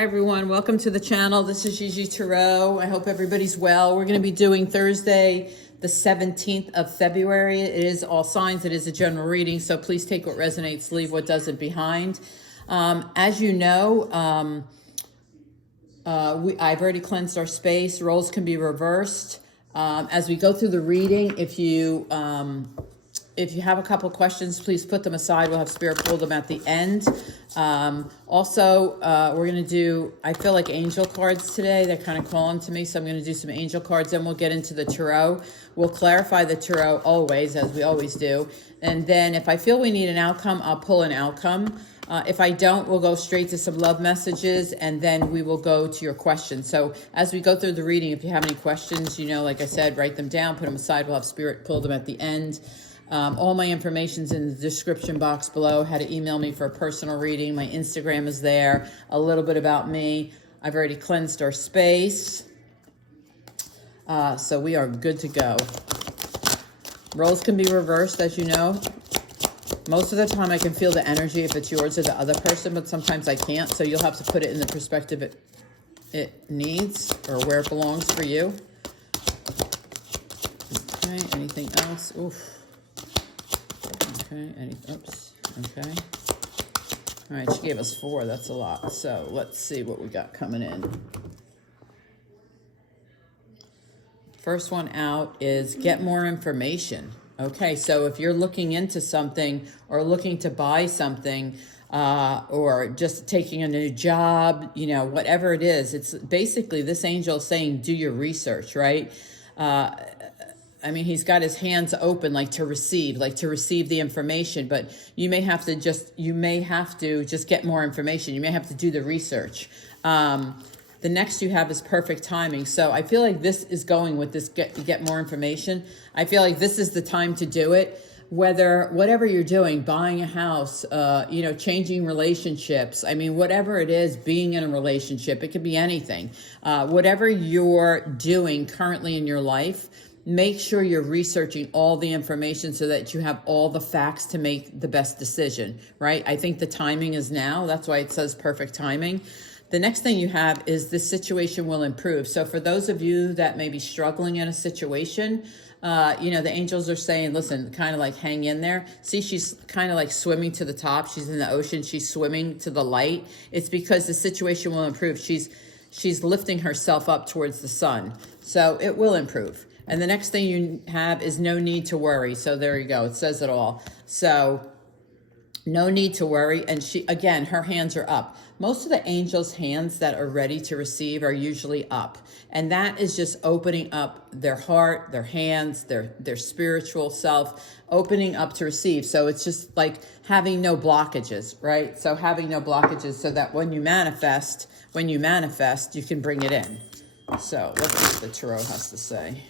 Hi everyone, welcome to the channel. This is Gigi Tarot. I hope everybody's well. We're going to be doing Thursday, the 17th of February. It is all signs. It is a general reading, so please take what resonates, leave what doesn't behind. As you know, I've already cleansed our space. Roles can be reversed. As we go through the reading, if you have a couple questions, please put them aside. We'll have Spirit pull them at the end. Also, we're going to do, I feel like angel cards today. They're kind of calling to me, so I'm going to do some angel cards. Then we'll get into the tarot. We'll clarify the tarot always, as we always do. And then if I feel we need an outcome, I'll pull an outcome. If I don't, we'll go straight to some love messages, and then we will go to your questions. So as we go through the reading, if you have any questions, like I said, write them down, put them aside. We'll have Spirit pull them at the end. All my information's in the description box below. How to email me for a personal reading. My Instagram is there. A little bit about me. I've already cleansed our space. So we are good to go. Roles can be reversed, as you know. Most of the time I can feel the energy if it's yours or the other person, but sometimes I can't. So you'll have to put it in the perspective it needs or where it belongs for you. Okay, anything else? Oof. Okay, oops, okay. All right, she gave us 4, that's a lot. So let's see what we got coming in. First one out is get more information. Okay, so if you're looking into something or looking to buy something or just taking a new job, whatever it is, it's basically this angel saying do your research, right? He's got his hands open, like to receive the information, but you may have to just get more information. You may have to do the research. The next you have is perfect timing. So I feel like this is going with this get more information. I feel like this is the time to do it. Whatever you're doing, buying a house, changing relationships. Whatever it is, being in a relationship, it could be anything. Whatever you're doing currently in your life, make sure you're researching all the information so that you have all the facts to make the best decision, right? I think the timing is now. That's why it says perfect timing. The next thing you have is the situation will improve. So for those of you that may be struggling in a situation, the angels are saying, listen, kind of like hang in there. See, she's kind of like swimming to the top. She's in the ocean. She's swimming to the light. It's because the situation will improve. She's lifting herself up towards the sun. So it will improve. And the next thing you have is no need to worry. So there you go. It says it all. So no need to worry. And her hands are up. Most of the angels' hands that are ready to receive are usually up. And that is just opening up their heart, their hands, their spiritual self, opening up to receive. So it's just like having no blockages, right? So having no blockages so that when you manifest, you can bring it in. So let's see what the tarot has to say.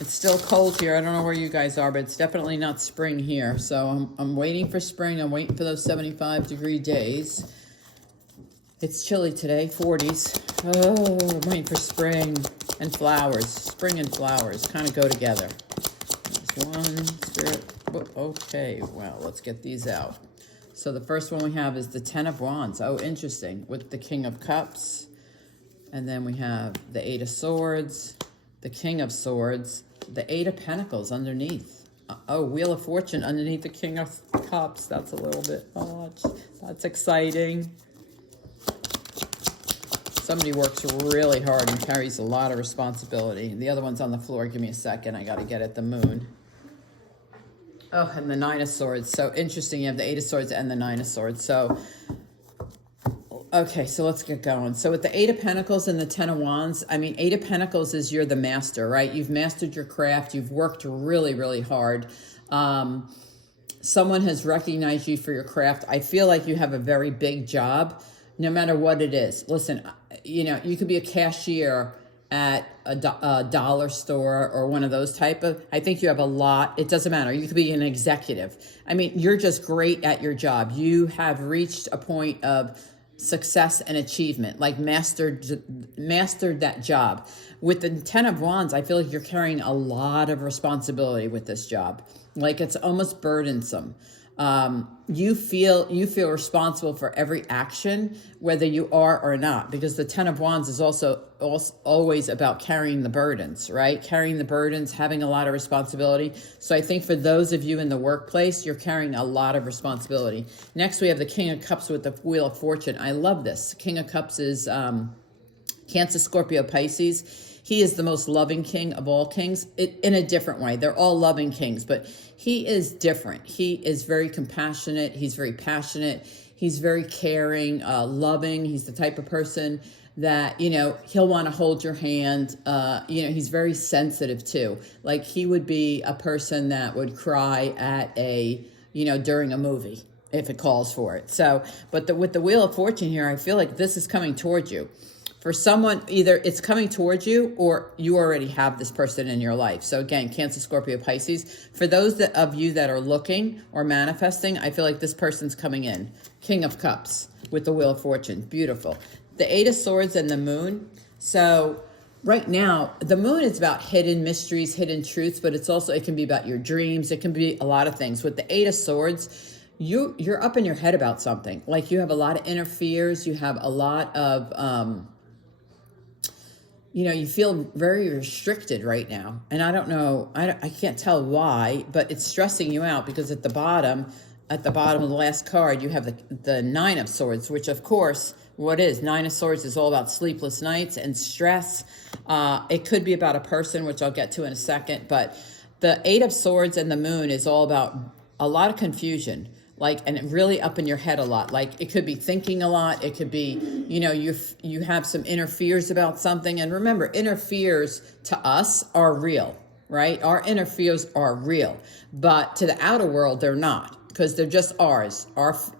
It's still cold here. I don't know where you guys are, but it's definitely not spring here. So I'm waiting for spring. I'm waiting for those 75-degree days. It's chilly today, 40s. Oh, I'm waiting for spring and flowers. Spring and flowers kind of go together. There's one, Spirit. Okay, well, let's get these out. So the first one we have is the 10 of Wands. Oh, interesting. With the King of Cups. And then we have the 8 of Swords, the King of Swords, the 8 of Pentacles underneath. Wheel of Fortune underneath the King of Cups. That's a little bit much. That's exciting. Somebody works really hard and carries a lot of responsibility. The other one's on the floor. Give me a second. I got to get at the moon. Oh, and the 9 of Swords. So interesting. You have the 8 of Swords and the 9 of Swords. So okay, so let's get going. So with the 8 of Pentacles and the 10 of Wands, 8 of Pentacles is you're the master, right? You've mastered your craft. You've worked really, really hard. Someone has recognized you for your craft. I feel like you have a very big job, no matter what it is. Listen, you could be a cashier at a dollar store or one of those type of, I think you have a lot. It doesn't matter. You could be an executive. You're just great at your job. You have reached a point of success and achievement, like mastered that job. With the Ten of Wands, I feel like you're carrying a lot of responsibility with this job. Like it's almost burdensome. You feel responsible for every action, whether you are or not, because the Ten of Wands is also always about carrying the burdens, right? Carrying the burdens, having a lot of responsibility. So I think for those of you in the workplace, you're carrying a lot of responsibility. Next, we have the King of Cups with the Wheel of Fortune. I love this. King of Cups is Cancer, Scorpio, Pisces. He is the most loving king of all kings in a different way. They're all loving kings, but he is different. He is very compassionate. He's very passionate. He's very caring, loving. He's the type of person that, he'll want to hold your hand. He's very sensitive too. Like he would be a person that would cry at during a movie if it calls for it. So, but with the Wheel of Fortune here, I feel like this is coming towards you. For someone, either it's coming towards you or you already have this person in your life. So again, Cancer, Scorpio, Pisces. For those of you that are looking or manifesting, I feel like this person's coming in. King of Cups with the Wheel of Fortune. Beautiful. The Eight of Swords and the Moon. So right now, the Moon is about hidden mysteries, hidden truths, but it can be about your dreams. It can be a lot of things. With the Eight of Swords, you're up in your head about something. Like you have a lot of inner fears. You have a lot of... you feel very restricted right now. And I don't know, I can't tell why, but it's stressing you out because at the bottom of the last card, you have the Nine of Swords, which of course, Nine of Swords is all about sleepless nights and stress. It could be about a person, which I'll get to in a second, but the Eight of Swords and the Moon is all about a lot of confusion. And really up in your head a lot. Like it could be thinking a lot. It could be, you have some inner fears about something. And remember, inner fears to us are real, right? Our inner fears are real, but to the outer world, they're not because they're just ours.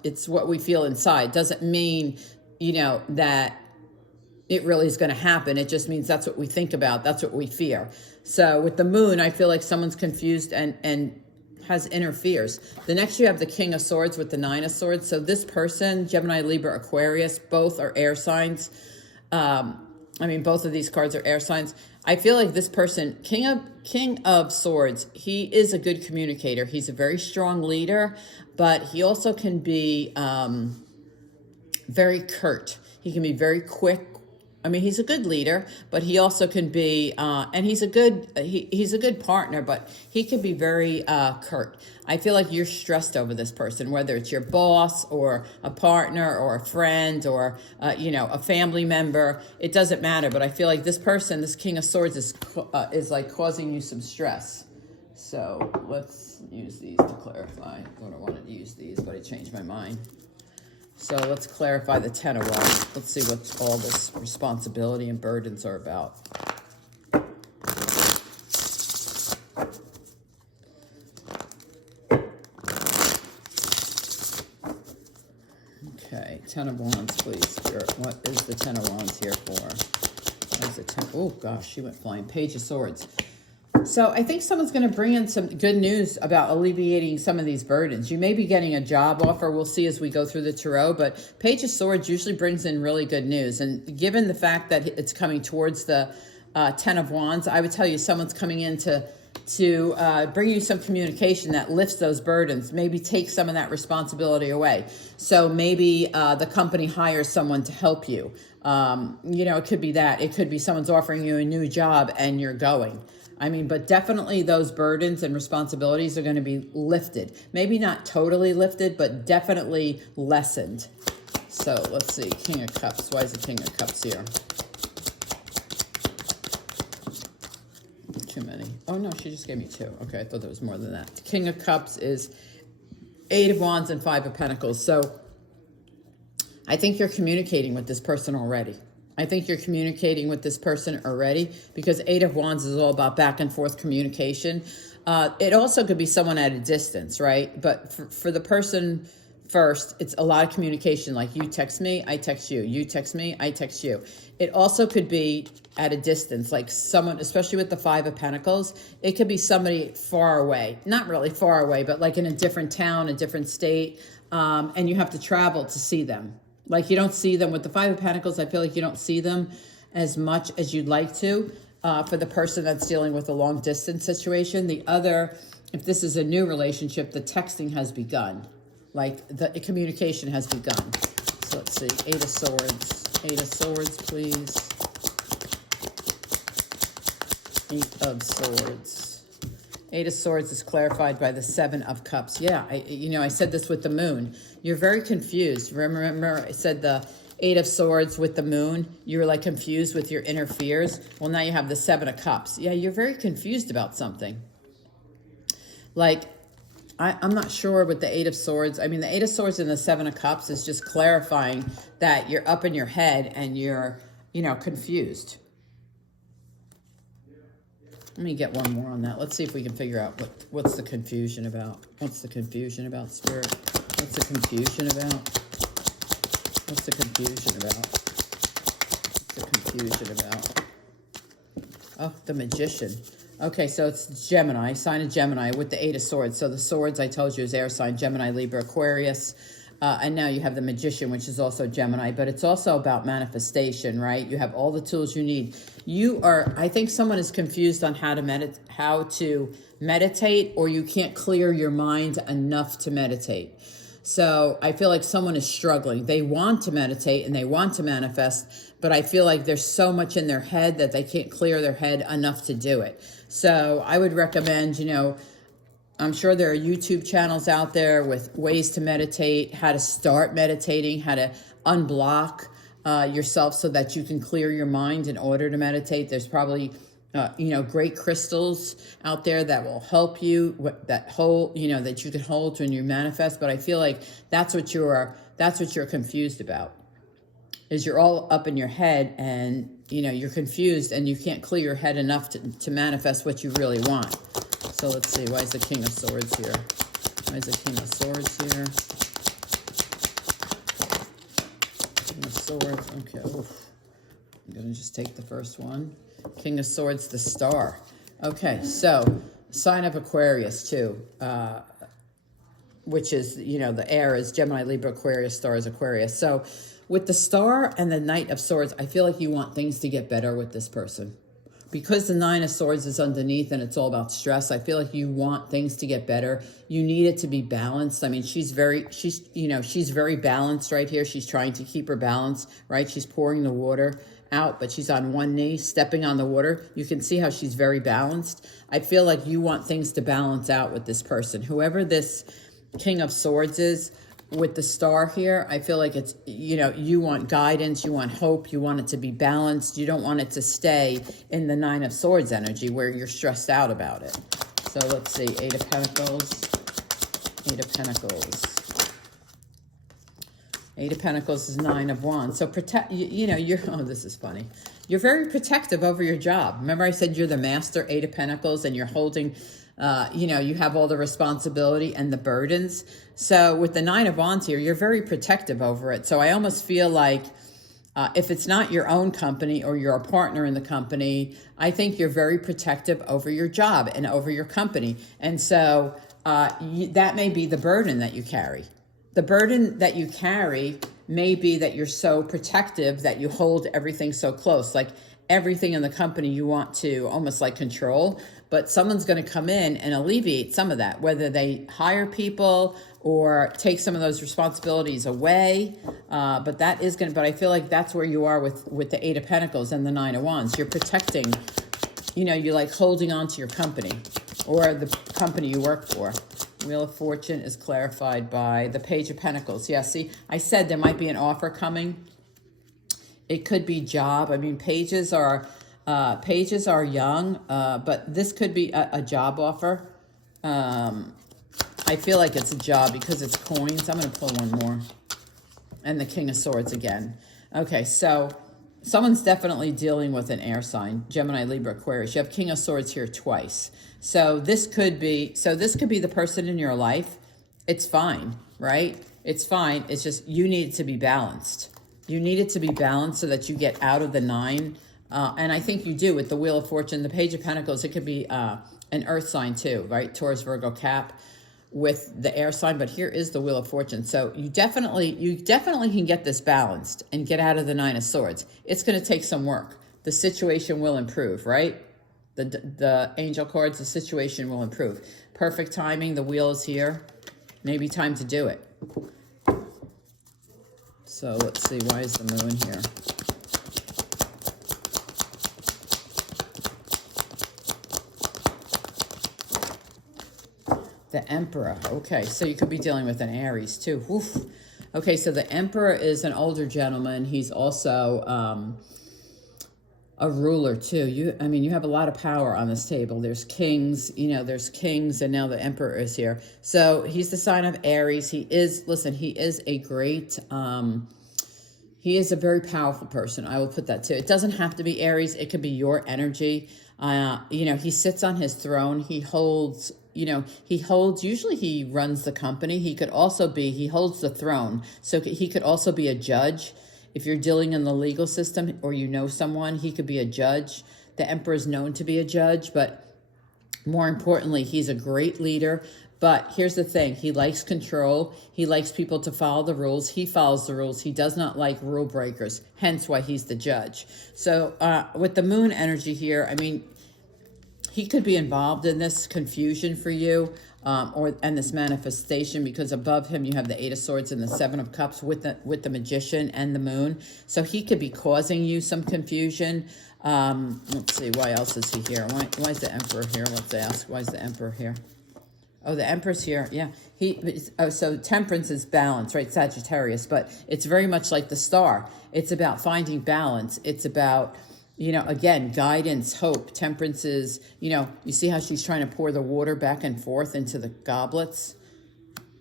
It's what we feel inside. Doesn't mean, that it really is going to happen. It just means that's what we think about. That's what we fear. So with the Moon, I feel like someone's confused and has inner fears. The next you have the King of Swords with the Nine of Swords. So this person, Gemini, Libra, Aquarius, both are air signs. Both of these cards are air signs. I feel like this person, King of Swords, he is a good communicator. He's a very strong leader, but he also can be very curt. He can be very quick. He's a good leader, but he also can be, and he's a good partner, but he can be very curt. I feel like you're stressed over this person, whether it's your boss or a partner or a friend or, a family member. It doesn't matter, but I feel like this person, this King of Swords is like causing you some stress. So let's use these to clarify. I don't want to use these, but I changed my mind. So let's clarify the Ten of Wands. Let's see what all this responsibility and burdens are about. Okay, Ten of Wands, please. What is the Ten of Wands here for? What is the ten? Oh gosh, she went flying. Page of Swords. So I think someone's going to bring in some good news about alleviating some of these burdens. You may be getting a job offer. We'll see as we go through the tarot, but Page of Swords usually brings in really good news. And given the fact that it's coming towards the Ten of Wands, I would tell you someone's coming in to bring you some communication that lifts those burdens, maybe take some of that responsibility away. So maybe the company hires someone to help you. It could be that. It could be someone's offering you a new job and you're going. But definitely those burdens and responsibilities are going to be lifted. Maybe not totally lifted, but definitely lessened. So let's see, King of Cups. Why is the King of Cups here? Too many. Oh no, she just gave me two. Okay, I thought there was more than that. The King of Cups is Eight of Wands and Five of Pentacles. So I think you're communicating with this person already. I think you're communicating with this person already because Eight of Wands is all about back and forth communication. It also could be someone at a distance, right? But for the person first, it's a lot of communication, like you text me, I text you. You text me, I text you. It also could be at a distance, like someone, especially with the Five of Pentacles, it could be somebody far away. Not really far away, but like in a different town, a different state, and you have to travel to see them. Like you don't see them with the Five of Pentacles. I feel like you don't see them as much as you'd like to for the person that's dealing with a long distance situation. The other, if this is a new relationship, the texting has begun. Like the communication has begun. So let's see, Eight of Swords. Eight of Swords, please. Eight of Swords. Eight of Swords is clarified by the Seven of Cups. Yeah, I said this with the moon. You're very confused. Remember, I said the Eight of Swords with the moon. You were like confused with your inner fears. Well, now you have the Seven of Cups. Yeah, you're very confused about something. Like, I'm not sure with the Eight of Swords. I mean, the Eight of Swords and the Seven of Cups is just clarifying that you're up in your head and you're, confused. Let me get one more on that. Let's see if we can figure out what's the confusion about. What's the confusion about, Spirit? What's the confusion about? What's the confusion about? What's the confusion about? Oh, the Magician. Okay, so it's Gemini, sign of Gemini with the Eight of Swords. So the swords, I told you, is air sign, Gemini, Libra, Aquarius. And now you have the Magician, which is also Gemini. But it's also about manifestation, right? You have all the tools you need. I think someone is confused on how to meditate, or you can't clear your mind enough to meditate. So I feel like someone is struggling. They want to meditate and they want to manifest, but I feel like there's so much in their head that they can't clear their head enough to do it. So I would recommend, I'm sure there are YouTube channels out there with ways to meditate, how to start meditating, how to unblock yourself so that you can clear your mind in order to meditate. There's probably great crystals out there that will help you, that you can hold when you manifest. But I feel like that's what you're confused about, is you're all up in your head and, you're confused and you can't clear your head enough to manifest what you really want. So let's see, why is the King of Swords here? Why is the King of Swords here? King of Swords, okay. Oof. I'm going to just take the first one. King of Swords, the Star. Okay, so sign of Aquarius too, which is, the air is Gemini, Libra, Aquarius, Star is Aquarius. So with the Star and the Knight of Swords, I feel like you want things to get better with this person. Because the Nine of Swords is underneath and it's all about stress, I feel like you want things to get better. You need it to be balanced. I mean, she's very balanced right here. She's trying to keep her balance, right? She's pouring the water out, but she's on one knee, stepping on the water. You can see how she's very balanced. I feel like you want things to balance out with this person. Whoever this King of Swords is, with the Star here, I feel like it's, you want guidance, you want hope, you want it to be balanced. You don't want it to stay in the Nine of Swords energy where you're stressed out about it. So let's see, Eight of Pentacles, Eight of Pentacles. Eight of Pentacles is Nine of Wands. So this is funny. You're very protective over your job. Remember I said you're the master, Eight of Pentacles, and you're holding, you have all the responsibility and the burdens. So with the Nine of Wands here, you're very protective over it. So I almost feel like if it's not your own company or you're a partner in the company, I think you're very protective over your job and over your company. And so that may be the burden that you carry. The burden that you carry may be that you're so protective that you hold everything so close. Like everything in the company you want to almost like control, but someone's going to come in and alleviate some of that, whether they hire people or take some of those responsibilities away. But I feel like that's where you are with the Eight of Pentacles and the Nine of Wands. You're protecting, you're like holding on to your company or the company you work for. Wheel of Fortune is clarified by the Page of Pentacles. Yeah, see, I said there might be an offer coming. It could be job. I mean, pages are young, but this could be a job offer. I feel like it's a job because it's coins. I'm going to pull one more. And the King of Swords again. Okay, so someone's definitely dealing with an air sign, Gemini, Libra, Aquarius. You have King of Swords here twice. So this could be the person in your life. It's fine, right? It's fine. It's just you need it to be balanced. You need it to be balanced so that you get out of the nine. And I think you do with the Wheel of Fortune, the Page of Pentacles. It could be an earth sign too, right? Taurus, Virgo, Cap. with the air sign, but here is the Wheel of Fortune. So you definitely can get this balanced and get out of the Nine of Swords. It's going to take some work. The situation will improve, right? The angel cards, the situation will improve. Perfect timing. The wheel is here. Maybe time to do it. So let's see. Why is the moon here? The Emperor. Okay, so you could be dealing with an Aries too. Oof. Okay, so the Emperor is an older gentleman. He's also a ruler too. You have a lot of power on this table. There's kings, there's kings, and now the Emperor is here. So he's the sign of Aries. He is a great, he is a very powerful person. I will put that too. It doesn't have to be Aries. It could be your energy. He sits on his throne. He holds, usually he runs the company. He holds the throne. So he could also be a judge. If you're dealing in the legal system or someone, he could be a judge. The Emperor is known to be a judge, but more importantly, he's a great leader. But here's the thing. He likes control. He likes people to follow the rules. He follows the rules. He does not like rule breakers, hence why he's the judge. So with the moon energy here, he could be involved in this confusion for you and this manifestation, because above him you have the Eight of Swords and the Seven of Cups with the Magician and the moon. So he could be causing you some confusion. Let's see, why else is he here? Why is the Emperor here? Let's ask, why is the Emperor here? Oh, the Empress here. Yeah. So Temperance is balance, right? Sagittarius, but it's very much like the Star. It's about finding balance. It's about, again, guidance, hope. Temperance is, you see how she's trying to pour the water back and forth into the goblets,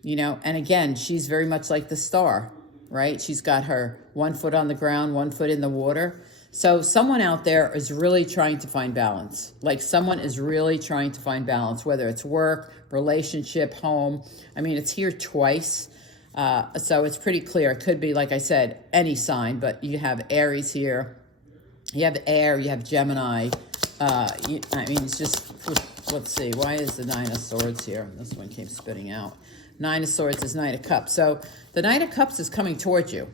and again, she's very much like the Star, right? She's got her one foot on the ground, one foot in the water. So someone out there is really trying to find balance. Like someone is really trying to find balance, whether it's work, relationship, home. It's here twice. So it's pretty clear. It could be, like I said, any sign, but you have Aries here. You have air, you have Gemini. It's just, let's see. Why is the Nine of Swords here? This one came spitting out. Nine of Swords is Knight of Cups. So the Knight of Cups is coming towards you.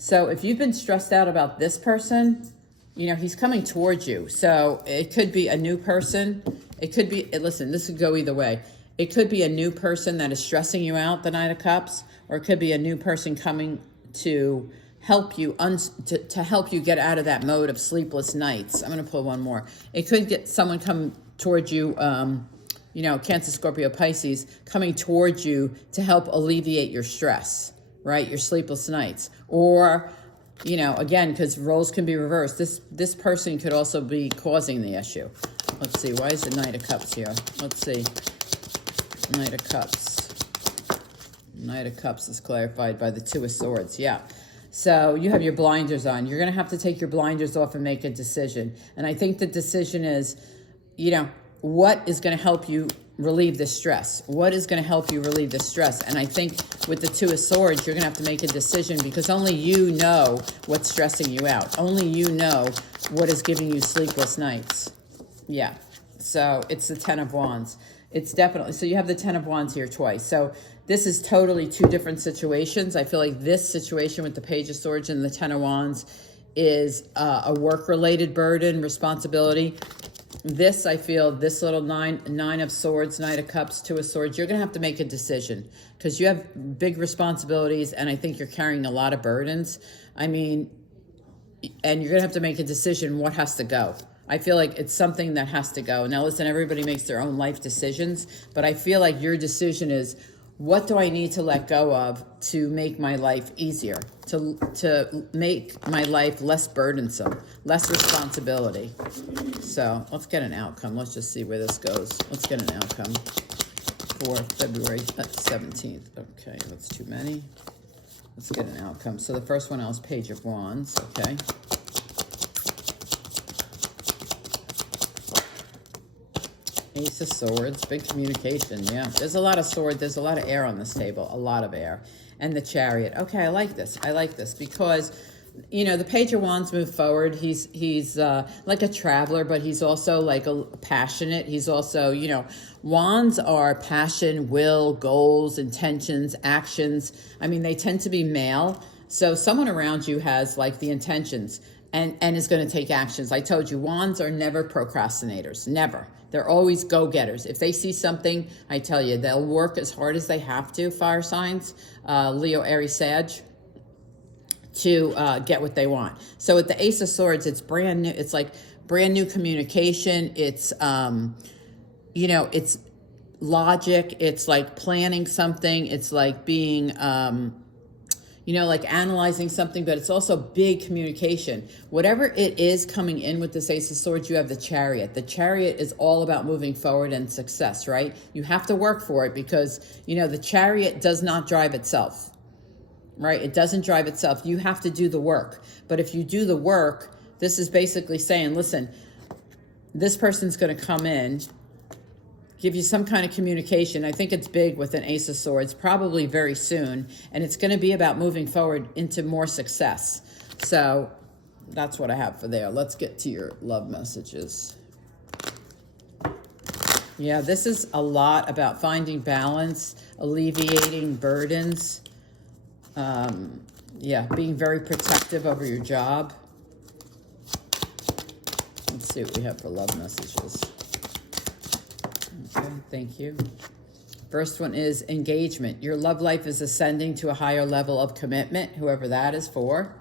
So if you've been stressed out about this person, he's coming towards you. So it could be a new person. It could be, listen, this could go either way. It could be a new person that is stressing you out, the Knight of Cups, or it could be a new person coming to help you to help you get out of that mode of sleepless nights. I'm going to pull one more. It could get someone come towards you, Cancer, Scorpio, Pisces, coming towards you to help alleviate your stress, right? Your sleepless nights. Or, again, because roles can be reversed. This person could also be causing the issue. Let's see. Why is the Knight of Cups here? Let's see. Knight of Cups. Knight of Cups is clarified by the Two of Swords. Yeah. So you have your blinders on. You're going to have to take your blinders off and make a decision. And I think the decision is, what is going to help you relieve the stress? What is going to help you relieve the stress? And I think with the Two of Swords, you're going to have to make a decision, because only you know what's stressing you out. Only you know what is giving you sleepless nights. Yeah. So it's the Ten of Wands. It's definitely, so you have the Ten of Wands here twice. So this is totally two different situations. I feel like this situation with the Page of Swords and the Ten of Wands is a work-related burden, responsibility. This, I feel, this little nine of Swords, Knight of Cups, Two of Swords, you're going to have to make a decision, because you have big responsibilities, and I think you're carrying a lot of burdens. And you're going to have to make a decision what has to go. I feel like it's something that has to go. Now, listen, everybody makes their own life decisions, but I feel like your decision is, what do I need to let go of to make my life easier, to make my life less burdensome, less responsibility? So let's get an outcome. Let's just see where this goes. Let's get an outcome for February 17th. Okay, that's too many. Let's get an outcome. So the first one was Page of Wands, okay? Ace of Swords, big communication, yeah. There's a lot of sword, there's a lot of air on this table, a lot of air. And the Chariot. Okay, I like this. I like this because you know, the Page of Wands move forward. He's like a traveler, but he's also like a passionate. He's also, you know, Wands are passion, will, goals, intentions, actions. I mean, they tend to be male. So someone around you has like the intentions and is going to take actions. I told you, Wands are never procrastinators, never. They're always go-getters. If they see something, I tell you, they'll work as hard as they have to, fire signs, Leo, Aries, Sag, to get what they want. So with the Ace of Swords, it's brand new. It's like brand new communication. It's, you know, it's logic. It's like planning something. It's like being, you know, like analyzing something, but it's also big communication. Whatever it is coming in with this Ace of Swords, you have the Chariot. The Chariot is all about moving forward and success, right? You have to work for it because, you know, the Chariot does not drive itself, right? It doesn't drive itself. You have to do the work. But if you do the work, this is basically saying, listen, this person's going to come in, give you some kind of communication. I think it's big with an Ace of Swords, probably very soon. And it's going to be about moving forward into more success. So that's what I have for there. Let's get to your love messages. Yeah, this is a lot about finding balance, alleviating burdens. Yeah, being very protective over your job. Let's see what we have for love messages. Okay, thank you. First one is engagement. Your love life is ascending to a higher level of commitment, whoever that is for.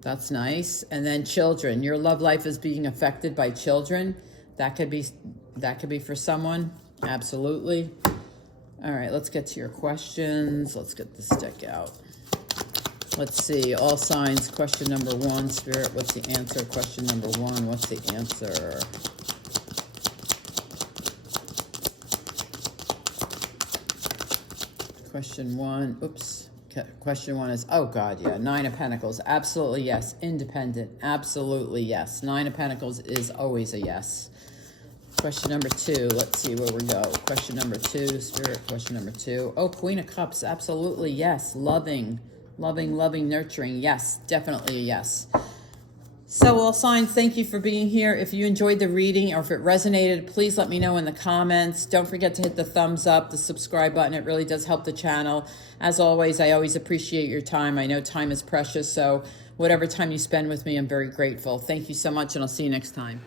That's nice. And then children. Your love life is being affected by children. That could be for someone. Absolutely. All right, let's get to your questions. Let's get this deck out. Let's see, all signs, question number 1, Spirit, what's the answer? Question number 1, what's the answer? Question 1, oops. Question 1 is, oh God, yeah, 9 of Pentacles, absolutely yes. Independent, absolutely yes. 9 of Pentacles is always a yes. Question number 2, let's see where we go. Question number 2, Spirit, question number 2. Oh, Queen of Cups, absolutely yes. Loving, nurturing. Yes, definitely a yes. So all signs, thank you for being here. If you enjoyed the reading or if it resonated, please let me know in the comments. Don't forget to hit the thumbs up, the subscribe button. It really does help the channel. As always, I always appreciate your time. I know time is precious, so whatever time you spend with me, I'm very grateful. Thank you so much, and I'll see you next time.